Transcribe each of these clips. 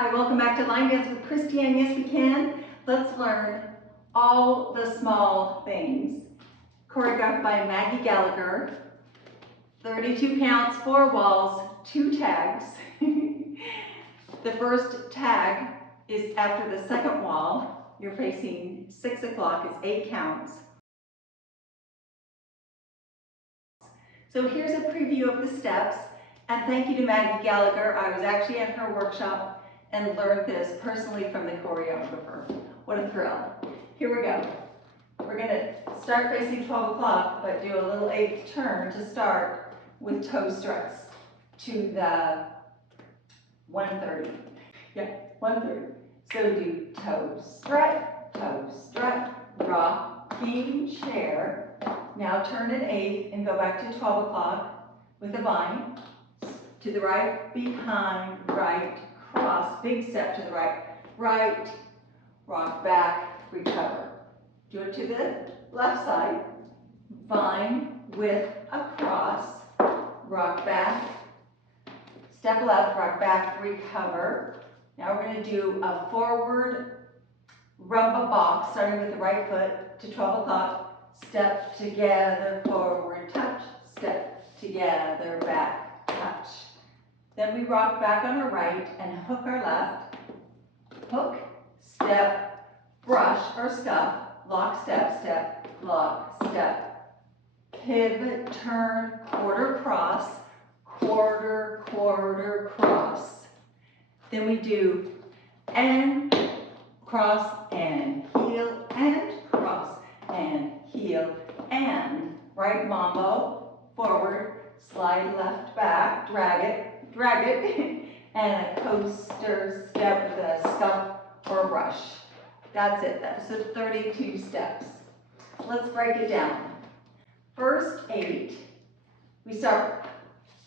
Hi, welcome back to Line Dance with Christy and Yes We Can. Let's learn all the small things. Choreographed by Maggiegallagher. 32 counts, 4 walls, 2 tags. The first tag is after the second wall. You're facing 6 o'clock, it's 8 counts. So here's a preview of the steps. And thank you to Maggiegallagher. I was actually at her workshop and learned this personally from the choreographer. What a thrill. Here we go. We're going to start facing 12 o'clock, but do a little 8th turn to start with toe struts to the 130. Yeah, 130. So do toe strut, rocking chair. Now turn an 8th and go back to 12 o'clock with a bind. To the right, behind, right, cross, big step to the right, right, rock back, recover. Do it to the left side, bind with a cross, rock back, step left, rock back, recover. Now we're going to do a forward rumba box, starting with the right foot to 12 o'clock, step together, forward, touch, step together, back, touch. Then we rock back on our right and hook our left. Hook, step, brush or scuff, lock, step, lock, step. Pivot, turn, quarter, cross, quarter, cross. Then we do and cross and heel and cross and heel and right mambo, forward, slide left back, drag it, and a coaster step with a scuff or a brush. That's it. That's the 32 steps. Let's break it down. First 8, we start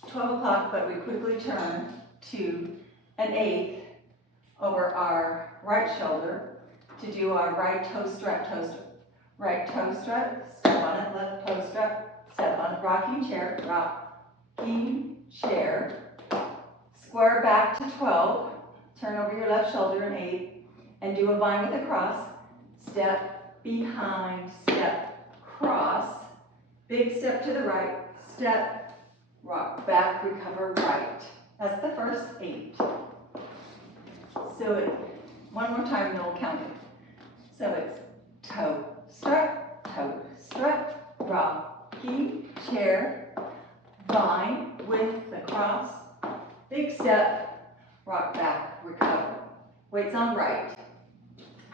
12 o'clock, but we quickly turn to an 8th over our right shoulder to do our right toe strut, right toe strut, step on it, left toe strut, step on it, rocking chair, square back to 12, turn over your left shoulder an 8, and do a bind with a cross, step, behind, step, cross, big step to the right, step, rock back, recover right. That's the first 8. So one more time, then we'll count it. So it's toe strut, rocking chair, bind with the cross, big step, rock back, recover. Weights on right.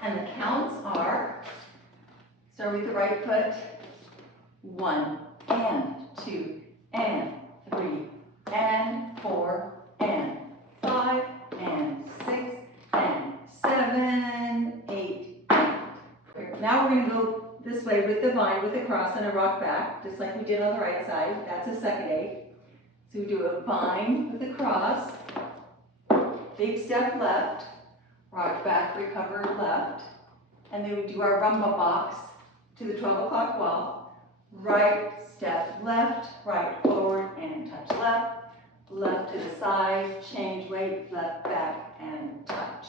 And the counts are, start with the right foot, 1 and 2 and 3 and 4 and 5 and 6 and 7, 8, 9. Now we're going to go this way with the bind with the cross and a rock back, just like we did on the right side. That's a second 8. So we do a bind with a cross, big step left, rock back, recover left, and then we do our rumba box to the 12 o'clock wall, right step left, right forward and touch left, left to the side, change weight, left back and touch.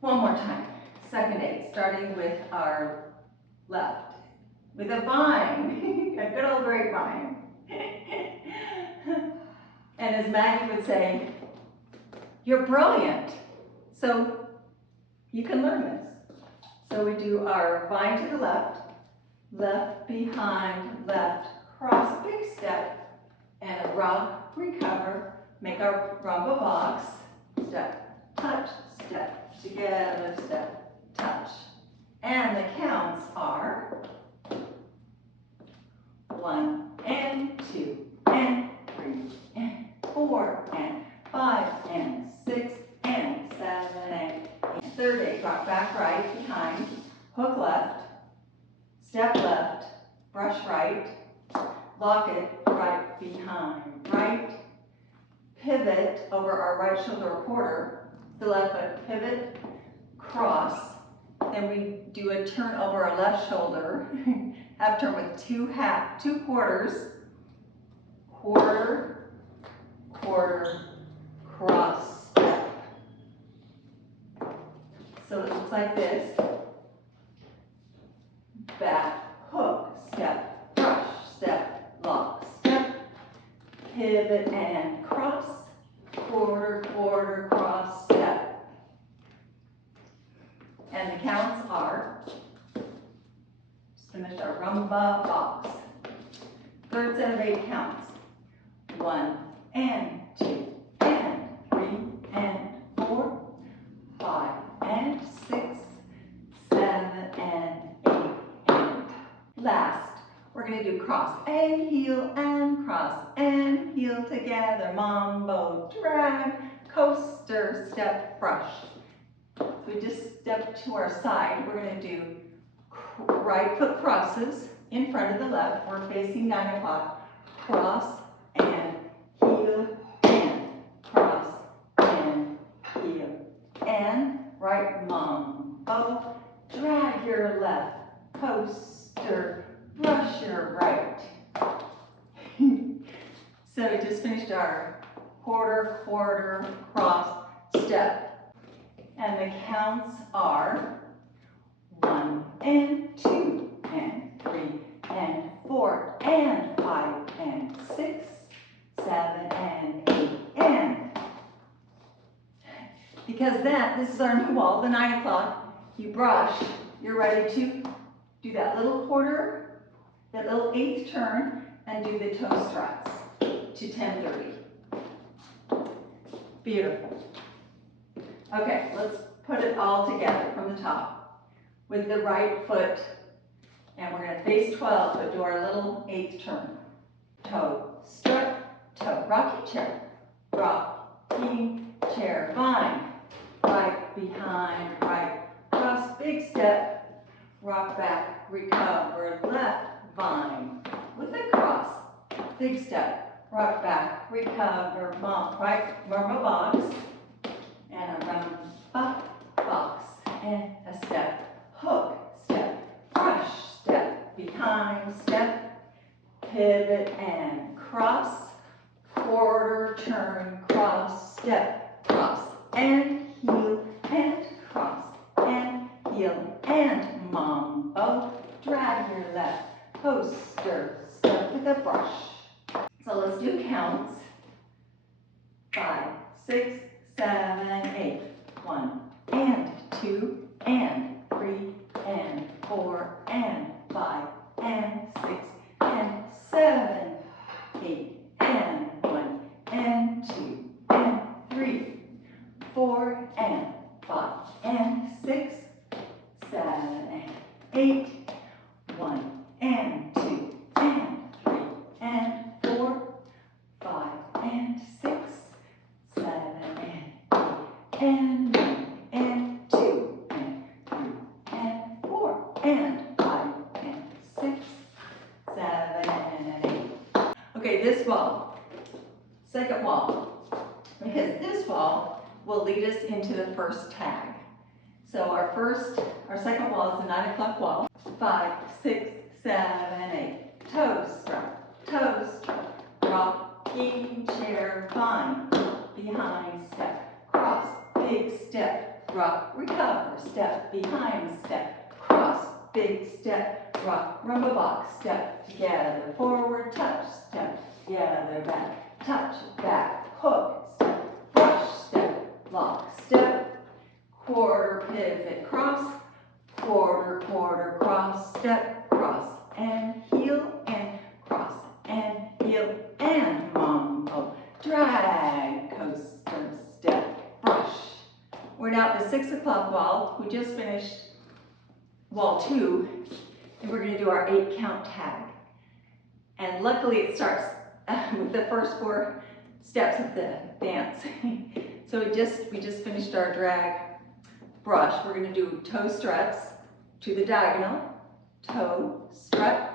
One more time, second 8, starting with our left, with a bind, a good old great bind. And as Maggie would say, you're brilliant. So you can learn this. So we do our bind to the left, left behind, left, cross, big step, and a rock, recover, make our rumba box, step, touch, step, together, step, touch. And the counts are 1 and 2 and 3 and 4 and 5 and 6 and 7 and 8. Third 8, rock back right behind, hook left, step left, brush right, lock it right behind right, pivot over our right shoulder or quarter, the left foot, pivot, cross, then we do a turn over our left shoulder, half turn with 2 quarters, quarter, cross step. So it looks like this. Back, hook, step, brush, step, lock, step, pivot and cross, quarter, quarter, cross, step. And the counts are, just finished our rumba box. Third set of 8 counts. 1 and 2 and 3 and 4, 5 and 6, 7 and 8 and last. We're going to do cross and heel together. Mambo, drag, coaster, step, brush. So we just step to our side. We're going to do right foot crosses in front of the left. We're facing 9 o'clock. Cross and heel and cross and heel and right mambo. Drag your left, coaster, brush your right. So we just finished our quarter, quarter, cross, step. And the counts are 1 and 2 and 3 and 4 and 5 and 6, 7 and 8 and. Because this is our new wall, the 9 o'clock, you brush, you're ready to do that little quarter, that little 8th turn, and do the toe struts to 10:30. Beautiful. Okay, let's put it all together from the top with the right foot, and we're going to face 12, but do our little 8th turn. Toe, strut, toe, rocking chair, rocking chair, vine, right behind, right, cross, big step, rock back, recover, left, vine, with a cross, big step, rock back, recover, right, rumba box, and a rumba box, and a step, hook, step, brush, step, behind, step, pivot and cross, quarter turn, cross, step, cross, and heel, and cross, and heel, and mambo, drag your left, coaster, step with a brush. So let's do counts. 5, 6, 7, 8. 1 and 2 and 3 and 4 and 5 and 6 and 7, 8 and 1 and 2 and 3, 4 and 5 and 6, 7 and 8, 1 and 2 and 3 and 4, 5 and 6, 7 and 8 and 1 and 2 and 3 and 4 and 5 and 6, 7 and 8. Okay, this wall, second wall, because this wall will lead us into the first tag. So our second wall is the 9 o'clock wall. 5, 6, 7, 8. Toe strut, rocking chair, vine, behind step, cross, big step, rock, recover, step, behind step, cross, big step, rock, rumba box, step, together, forward, touch, step, together, back, hook, step, brush, step, lock, step, quarter, pivot, cross, quarter, quarter, cross, step, cross, and heel, and cross, and heel, and mambo, drag, coaster, step, brush. We're now at the 6 o'clock wall. We just finished wall 2, and we're going to do our 8 count tag. And luckily it starts with the first 4 steps of the dance. So we just finished our drag brush. We're going to do toe struts to the diagonal, toe, strut,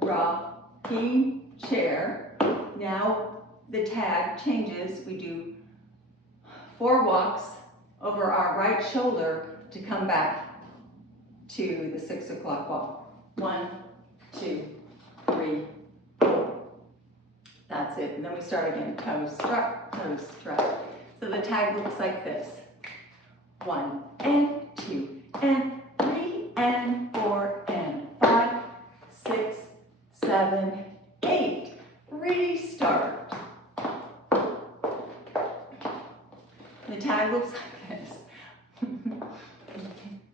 rocking chair. Now the tag changes. We do 4 walks over our right shoulder to come back to the 6 o'clock wall. 1, 2, 3, 4. That's it. And then we start again. Toe strut, toe strut. So the tag looks like this. 1 and 2 and 3 and 4 and 5, 6, 7, 8. Restart. The tag looks like this.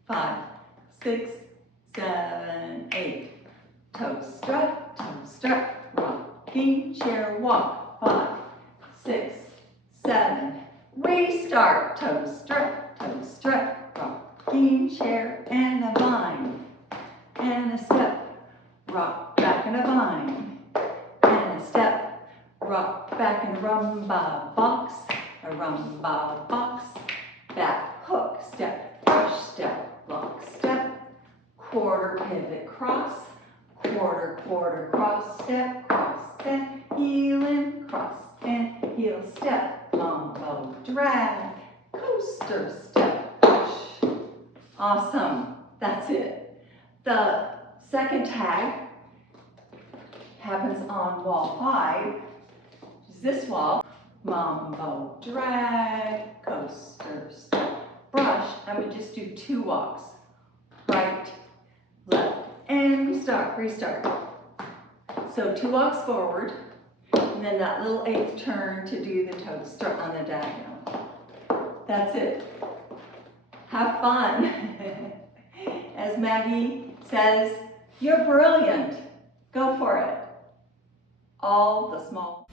5, 6, 7, 8. Toe strut, rocking chair walk. 5, 6, 7. Restart. Toe strut, rocking chair and a vine. And a step, rock back and a vine. And a step, rock back and a rumba box. A rumba box. Back hook, step, brush, step, block, step. Quarter pivot cross. Quarter cross, step, heel and cross, and heel step, mambo, drag, coaster, step, push. Awesome, that's it. The second tag happens on wall 5, which is this wall. Mambo, drag, coaster, step, brush, and we just do 2 walks. Right, left, and restart. So 2 walks forward, and then that little 8th turn to do the toe strut on the diagonal. That's it. Have fun. As Maggie says, you're brilliant. Go for it. All the small